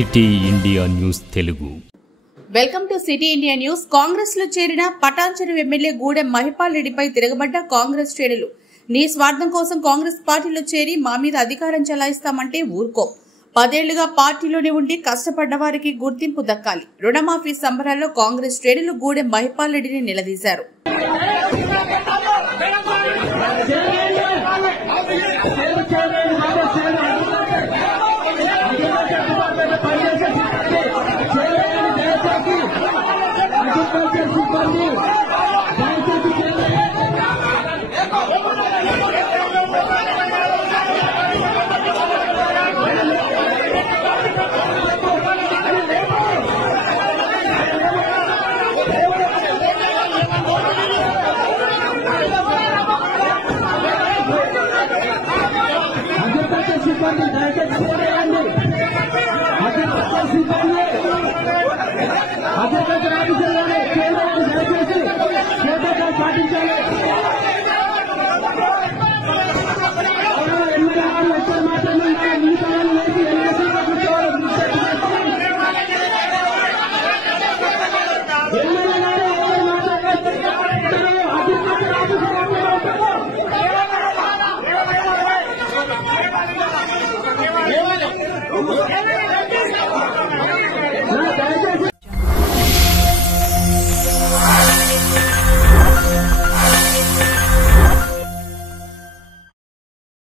City India news Telugu. Welcome to city India news. Congress లో చేరిన Patancheru MLA Gudem Mahipal రెడ్డిపై తిరగబడ్డ కాంగ్రెస్ శ్రేణులు. నీ స్వార్థం కోసం కాంగ్రెస్ పార్టీలో చేరి మా మీద అధికారం చెలాయిస్తామంటే ఊరుకో. 10 ఏళ్లుగా పార్టీలోనే ఉండి కష్టపడ్డ వారికి గుర్తింపు దక్కాలి. రుణమాఫీ సంబరాల్లో కాంగ్రెస్ శ్రేణులు గూడెం మహిపాల్ రెడ్డిని నిలదీశారు.